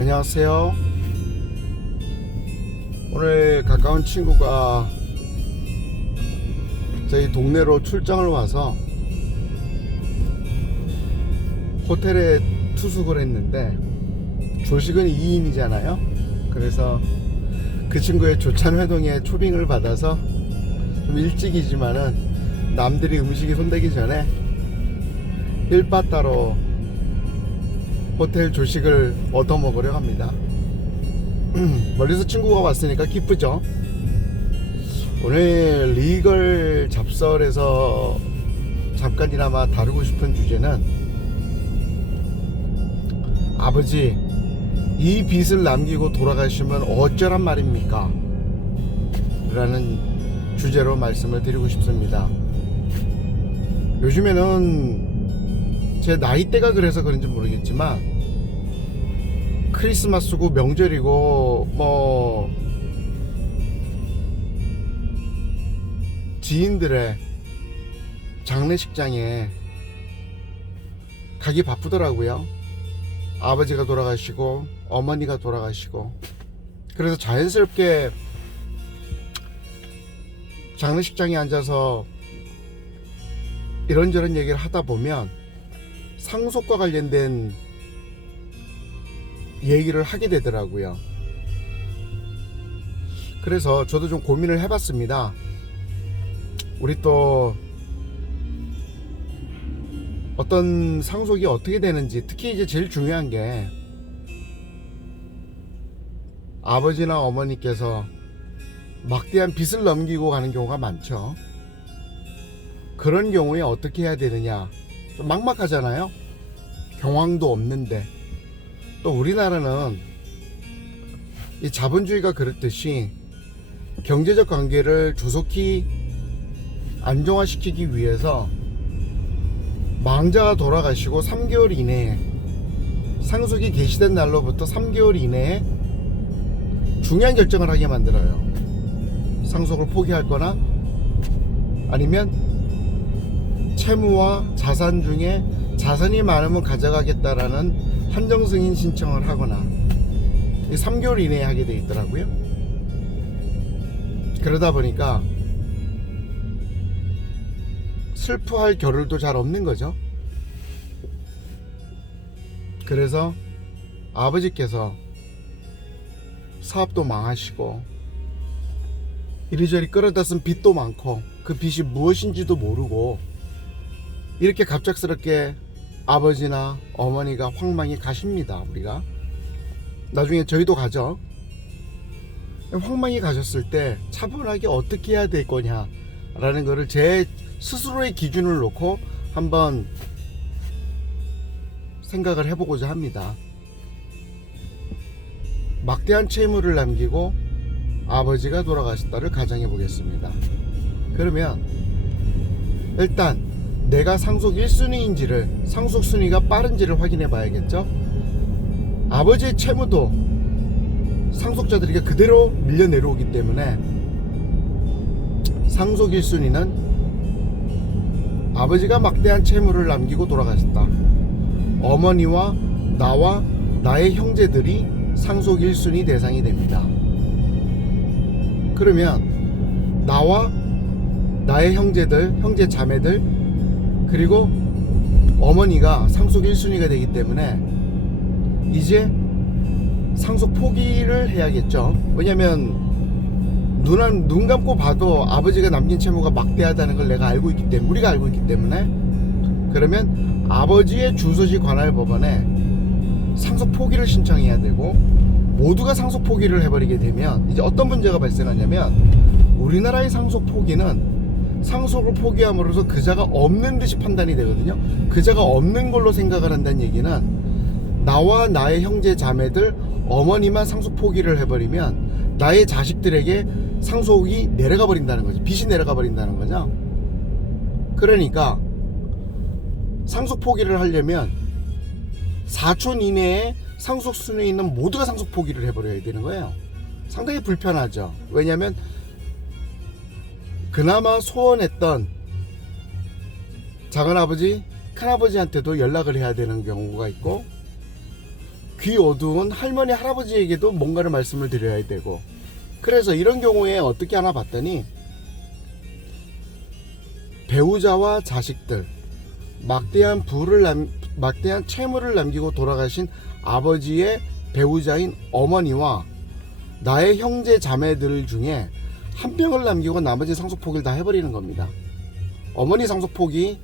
안녕하세요. 오늘 가까운 친구가 저희 동네로 출장을 와서 호텔에 투숙을 했는데 조식은 2인이잖아요. 그래서 그 친구의 조찬 회동에 초빙을 받아서 좀 일찍이지만은 남들이 음식이 손대기 전에 1바 따로 호텔 조식을 얻어 먹으려 합니다. 멀리서 친구가 왔으니까 기쁘죠. 오늘 리걸 잡설에서 잠깐이나마 다루고 싶은 주제는 아버지, 이 빚을 남기고 돌아가시면 어쩌란 말입니까? 라는 주제로 말씀을 드리고 싶습니다. 요즘에는 제 나이대가 그래서 그런지 모르겠지만 크리스마스고 명절이고 지인들의 장례식장에 가기 바쁘더라고요. 아버지가 돌아가시고 어머니가 돌아가시고, 그래서 자연스럽게 장례식장에 앉아서 이런저런 얘기를 하다 보면 상속과 관련된 얘기를 하게 되더라고요. 그래서 저도 좀 고민을 해봤습니다. 우리 또 어떤 상속이 어떻게 되는지, 특히 이제 제일 중요한 게 아버지나 어머니께서 막대한 빚을 넘기고 가는 경우가 많죠. 그런 경우에 어떻게 해야 되느냐, 좀 막막하잖아요. 경황도 없는데. 또 우리나라는 이 자본주의가 그렇듯이 경제적 관계를 조속히 안정화시키기 위해서 망자가 돌아가시고 3개월 이내에, 상속이 개시된 날로부터 3개월 이내에 중요한 결정을 하게 만들어요. 상속을 포기할 거나 아니면 채무와 자산 중에 자산이 많으면 가져가겠다라는 한정승인 신청을 하거나, 3개월 이내에 하게 돼 있더라고요. 그러다 보니까 슬퍼할 겨를도 잘 없는 거죠. 그래서 아버지께서 사업도 망하시고 이리저리 끌어다 쓴 빚도 많고 그 빚이 무엇인지도 모르고 이렇게 갑작스럽게 아버지나 어머니가 황망히 가십니다. 우리가 나중에 저희도 가죠. 황망히 가셨을 때 차분하게 어떻게 해야 될 거냐 라는 거를 제 스스로의 기준을 놓고 한번 생각을 해보고자 합니다. 막대한 채무를 남기고 아버지가 돌아가셨다를 가정해 보겠습니다. 그러면 일단 내가 상속 1순위인지를, 상속 순위가 빠른지를 확인해 봐야겠죠. 아버지의 채무도 상속자들에게 그대로 밀려 내려오기 때문에 상속 1순위는 아버지가 막대한 채무를 남기고 돌아가셨다. 어머니와 나와 나의 형제들이 상속 1순위 대상이 됩니다. 그러면 나와 나의 형제들, 형제 자매들, 그리고 어머니가 상속 1순위가 되기 때문에 이제 상속 포기를 해야겠죠. 왜냐면 눈 감고 봐도 아버지가 남긴 채무가 막대하다는 걸 내가 알고 있기 때문에, 우리가 알고 있기 때문에, 그러면 아버지의 주소지 관할 법원에 상속 포기를 신청해야 되고, 모두가 상속 포기를 해버리게 되면 이제 어떤 문제가 발생하냐면, 우리나라의 상속 포기는 상속을 포기함으로써 그자가 없는 듯이 판단이 되거든요. 그자가 없는 걸로 생각을 한다는 얘기는 나와 나의 형제 자매들, 어머니만 상속 포기를 해버리면 나의 자식들에게 상속이 내려가 버린다는 거죠. 빚이 내려가 버린다는 거죠. 그러니까 상속 포기를 하려면 사촌 이내에 상속 순위에 있는 모두가 상속 포기를 해버려야 되는 거예요. 상당히 불편하죠. 왜냐하면 그나마 소원했던 작은아버지, 큰아버지한테도 연락을 해야 되는 경우가 있고, 귀 어두운 할머니 할아버지에게도 뭔가를 말씀을 드려야 되고, 그래서 이런 경우에 어떻게 하나 봤더니 배우자와 자식들, 막대한 채무를 남기고 돌아가신 아버지의 배우자인 어머니와 나의 형제 자매들 중에 한 명을 남기고 나머지 상속 포기를 다 해버리는 겁니다. 어머니 상속 포기,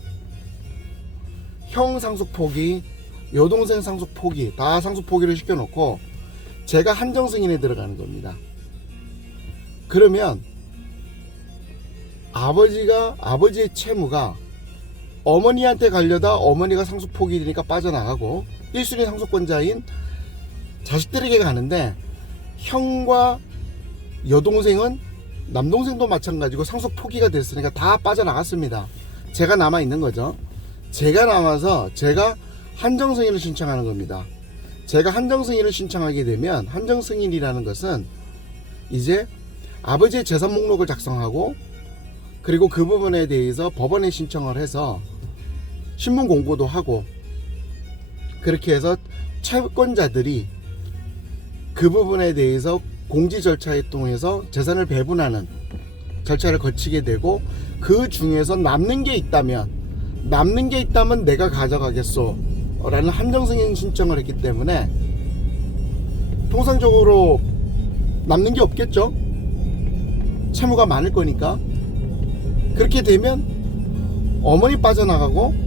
형 상속 포기, 여동생 상속 포기, 다 상속 포기를 시켜놓고 제가 한정 승인에 들어가는 겁니다. 그러면 아버지의 채무가 어머니한테 가려다 어머니가 상속 포기되니까 빠져나가고 1순위 상속권자인 자식들에게 가는데, 형과 여동생은, 남동생도 마찬가지고 상속 포기가 됐으니까 다 빠져나갔습니다. 제가 남아 있는 거죠. 제가 남아서 제가 한정 승인을 신청하는 겁니다. 제가 한정 승인을 신청하게 되면, 한정 승인이라는 것은 이제 아버지의 재산 목록을 작성하고, 그리고 그 부분에 대해서 법원에 신청을 해서 신문 공고도 하고, 그렇게 해서 채권자들이 그 부분에 대해서 공지 절차에 통해서 재산을 배분하는 절차를 거치게 되고, 그 중에서 남는 게 있다면 내가 가져가겠소 라는 한정승인 신청을 했기 때문에 통상적으로 남는 게 없겠죠. 채무가 많을 거니까. 그렇게 되면 어머니 빠져나가고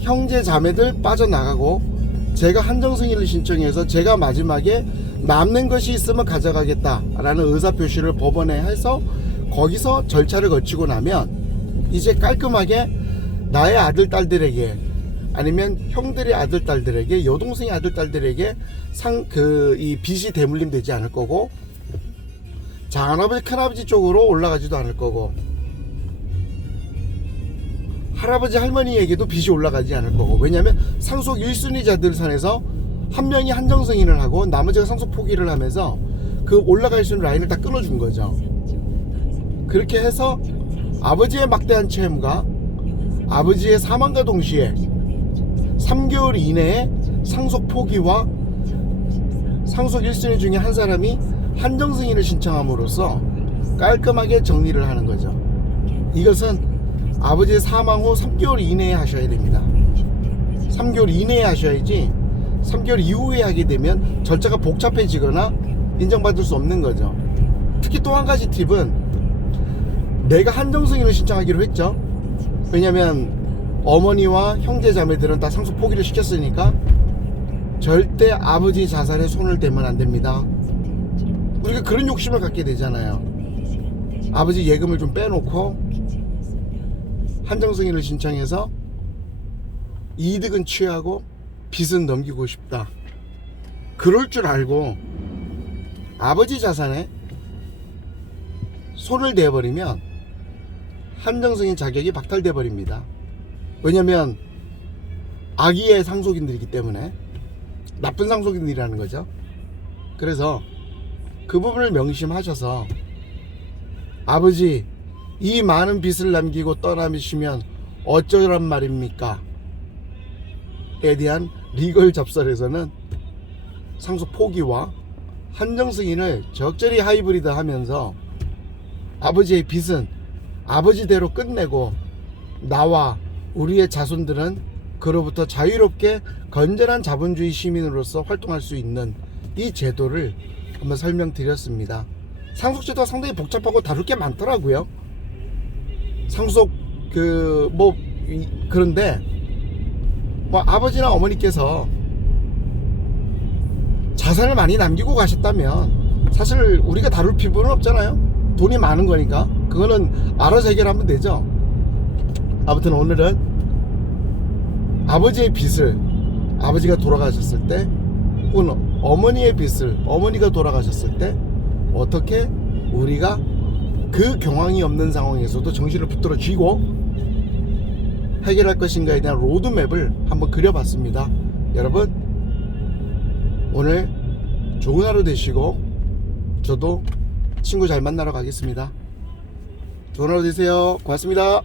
형제 자매들 빠져나가고, 제가 한정승인을 신청해서 제가 마지막에 남는 것이 있으면 가져가겠다라는 의사표시를 법원에 해서 거기서 절차를 거치고 나면 이제 깔끔하게 나의 아들 딸들에게, 아니면 형들의 아들 딸들에게, 여동생의 아들 딸들에게 이 빚이 대물림 되지 않을 거고, 장할아버지 큰아버지 쪽으로 올라가지도 않을 거고, 할아버지 할머니에게도 빚이 올라가지 않을 거고. 왜냐하면 상속 1순위자들 선에서 한 명이 한정 승인을 하고 나머지가 상속 포기를 하면서 그 올라갈 수 있는 라인을 다 끊어준 거죠. 그렇게 해서 아버지의 막대한 채무가 아버지의 사망과 동시에 3개월 이내에 상속 포기와 상속 1순위 중에 한 사람이 한정 승인을 신청함으로써 깔끔하게 정리를 하는 거죠. 이것은 아버지의 사망 후 3개월 이내에 하셔야 됩니다. 3개월 이내에 하셔야지 3개월 이후에 하게 되면 절차가 복잡해지거나 인정받을 수 없는 거죠. 특히 또 한 가지 팁은, 내가 한정 승인을 신청하기로 했죠. 왜냐면 어머니와 형제 자매들은 다 상속 포기를 시켰으니까 절대 아버지 자산에 손을 대면 안 됩니다. 우리가 그런 욕심을 갖게 되잖아요. 아버지 예금을 좀 빼놓고 한정 승인을 신청해서 이득은 취하고 빚은 넘기고 싶다. 그럴 줄 알고 아버지 자산에 손을 대버리면 한정 승인 자격이 박탈돼 버립니다. 왜냐면 악의의 상속인들이기 때문에, 나쁜 상속인들이라는 거죠. 그래서 그 부분을 명심하셔서, 아버지 이 많은 빚을 남기고 떠나시면 어쩌란 말입니까? 에 대한 리걸 잡설에서는 상속 포기와 한정 승인을 적절히 하이브리드 하면서 아버지의 빚은 아버지대로 끝내고 나와 우리의 자손들은 그로부터 자유롭게 건전한 자본주의 시민으로서 활동할 수 있는 이 제도를 한번 설명드렸습니다. 상속제도가 상당히 복잡하고 다룰 게 많더라고요. 상속 그런데 아버지나 어머니께서 자산을 많이 남기고 가셨다면 사실 우리가 다룰 필요는 없잖아요. 돈이 많은 거니까 그거는 알아서 해결하면 되죠. 아무튼 오늘은 아버지의 빚을 아버지가 돌아가셨을 때, 혹은 어머니의 빚을 어머니가 돌아가셨을 때 어떻게 우리가 그 경황이 없는 상황에서도 정신을 붙들어 쥐고 해결할 것인가에 대한 로드맵을 한번 그려봤습니다. 여러분, 오늘 좋은 하루 되시고 저도 친구 잘 만나러 가겠습니다. 좋은 하루 되세요. 고맙습니다.